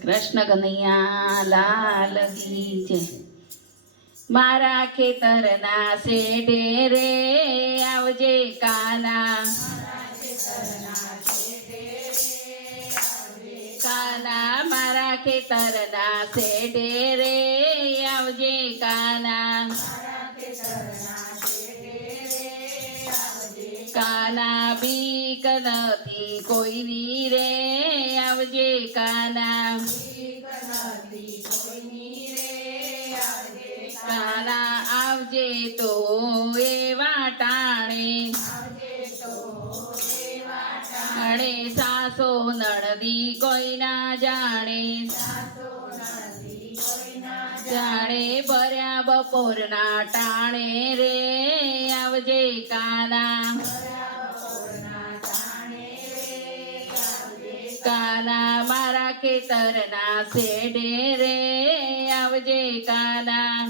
કૃષ્ણ કનૈયા લાલ કી જય. મારા ખેતરના શેઢે રે આવજે કાના, કાના મારા ખેતરના શેઢે રે આવજે કાના, કાના બીક નથી કોઈની રે આવજે કાના, કાના આવજે તો એવા ટાણે, અરે સાસો નણદી કોઈ ના જાણે, જાણે ભર્યા બપોરના ટાણે રે આવજે કાના, કાના મારા ખેતરના શેઢે રે આવજે કાના,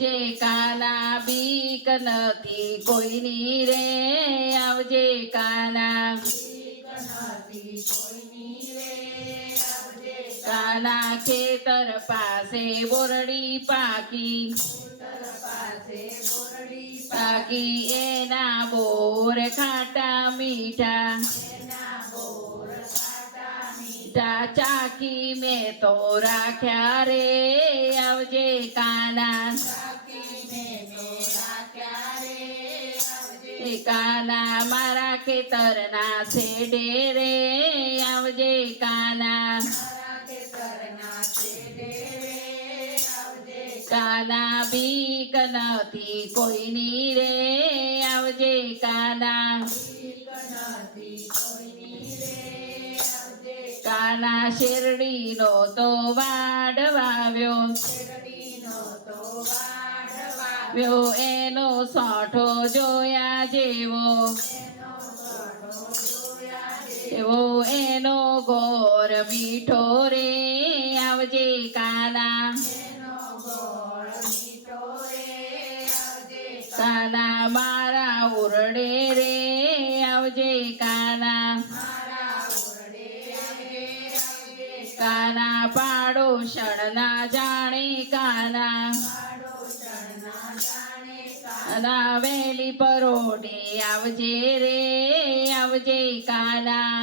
જે કાના બીક નથી કોઈની રે આવજે કાના, કાના ખેતર પાસે બોરડી પાકી, પાકી એના બોર ખાટા મીઠા, ચાકી મેં તો રાખ્યા રે આવજે કાના, કાના મારા ખેતરના શેઢે રે આવજે કાના, કાના બીક નથી કોઈની રે આવજે કાના, કાના શેરડીનો તો વાડ વાવ્યો, એનો સોઠો જોયા જેવો, એવો એનો ગોર મીઠો રે આવજે કાના, કાના મારા ઉરડે રે આવજે કાના, કાના પાડોશણ ના જાણે કાના, કાના વેલી પરોઢે આવજે રે આવજે કાના,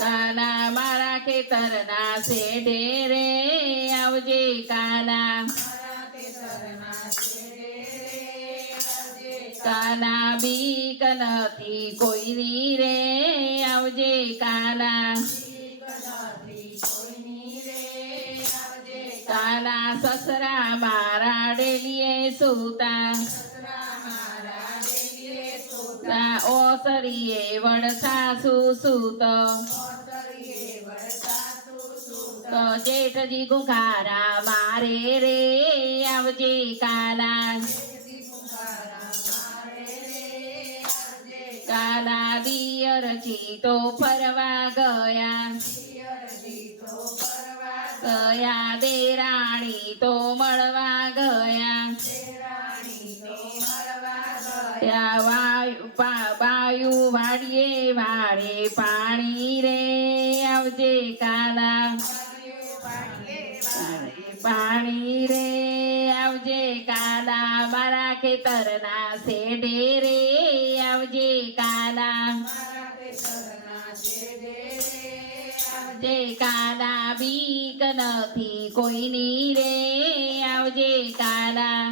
કાના મારા ખેતરના શેઢે રે આવજે કાના, કાના બીક નથી કોઈની રે આવજે કાના, કાના સસરા મારા ડેલીએ સૂતા, ઓસરીએ વડ સાસુ સૂતો, તો જેઠજી ગુંખારા મારે રે આવજે કાના, કાના દિયરજી તો ફરવા ગયા, ગયા દેરાણી તો મળવા ગયા, બાયુ વાડીએ વાળે પાણી રે આવજે કાના, પાણી રે આવજે કાના મારા ખેતરના શેઢે રે આવજે કાના, જે કાના બીક નથી કોઈની રે આવજે કાના,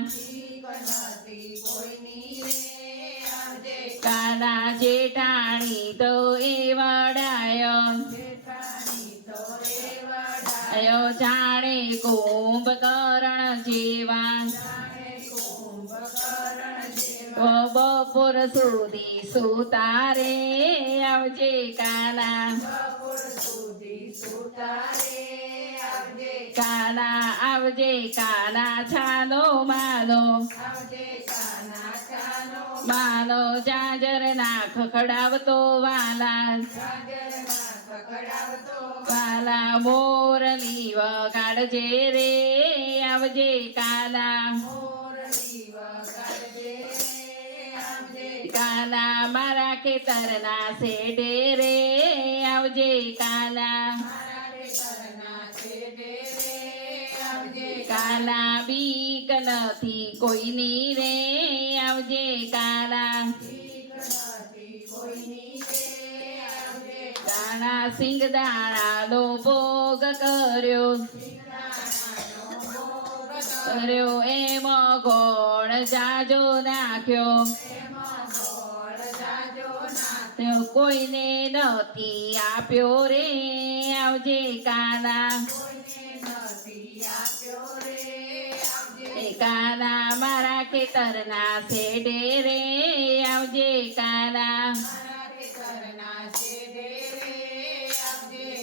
કાના જેઠાણી તો એ વડાયો, જાણે કુંભકર્ણ જેવા, બપોર સુધી સુતારે આવજે કાના, કાના આવજે કાના છાનો માનો, માનો જાજર ના ખખડાવતો વાલા, કાલા મોરલી વગાડજે રે આવજે કાલા કાલા મારા ખેતરના શેઢે રે આવજે કાલા કાલા બીક નથી કોઈની રે આવજે કાલા કાલા સિંગદાણાનો ભોગ કર્યો એમાં ગોળ જાજો નાખ્યો કોઈને નથી આપ્યો રે આવજે કાલા કાલા મારા ખેતરના શેઢે રે આવજે કાલા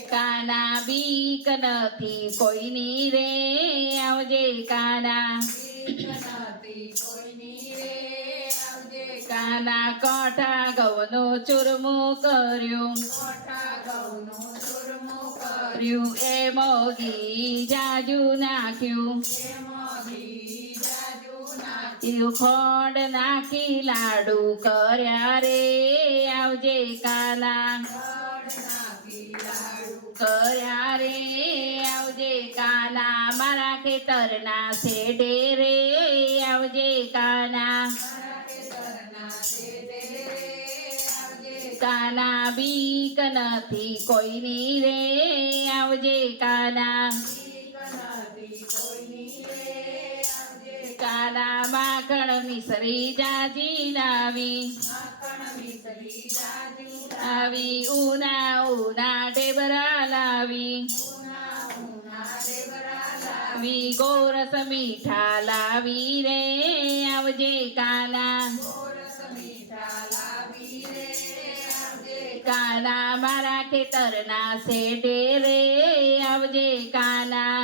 કાલા બીક નથી કોઈની રે આવજે કાલા કાલા કોઠા ઘઉંનો ચૂરમો કર્યું એમાં ઘી જાજુ નાખ્યું ખોંડ નાખી લાડુ કર્યા રે આવજે કાલા કર્યા રે આવજે કાલા મારા ખેતરના શેઢે રે આવજે કાલા કાલા બીક નથી કોઈની રે આવજે કાલા કાલા માખણ મિસરી જાજી લાવી ઉના ઢેબરા લાવી ગોરસ મીઠા લાવી રે આવજે કાલા કાલા મારા ખેતરના શેઢે રે આવજે કાલા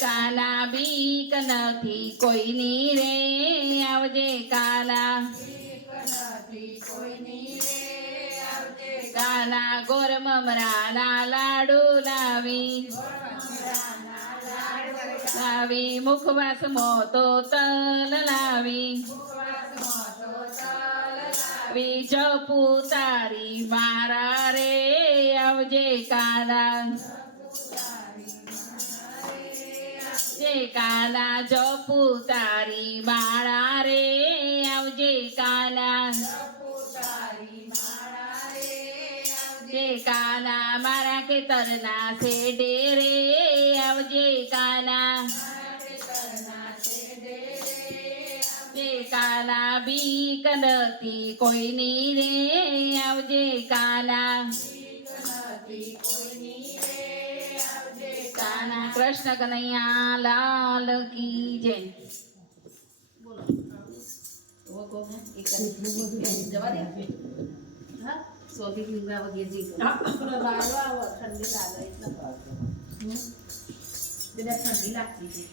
કાલા બીક નથી કોઈની રે આવજે કાલા કાલા ગોર મમરાના લાડુ લાવી મુખવાસ મોતો તલ લાવી જપુ તારી મારા રે આવજે કાલા કાલા જપુ તારી માળા રે આવજે કાલા કાલા મારા ખેતરના શેઢે રે આવજે કાલા કાલા બીક નથી કોઈની રે આવજે કાલા કાલા કૃષ્ણ કનૈયા લાલ કી જય. ઠંડી લાગતી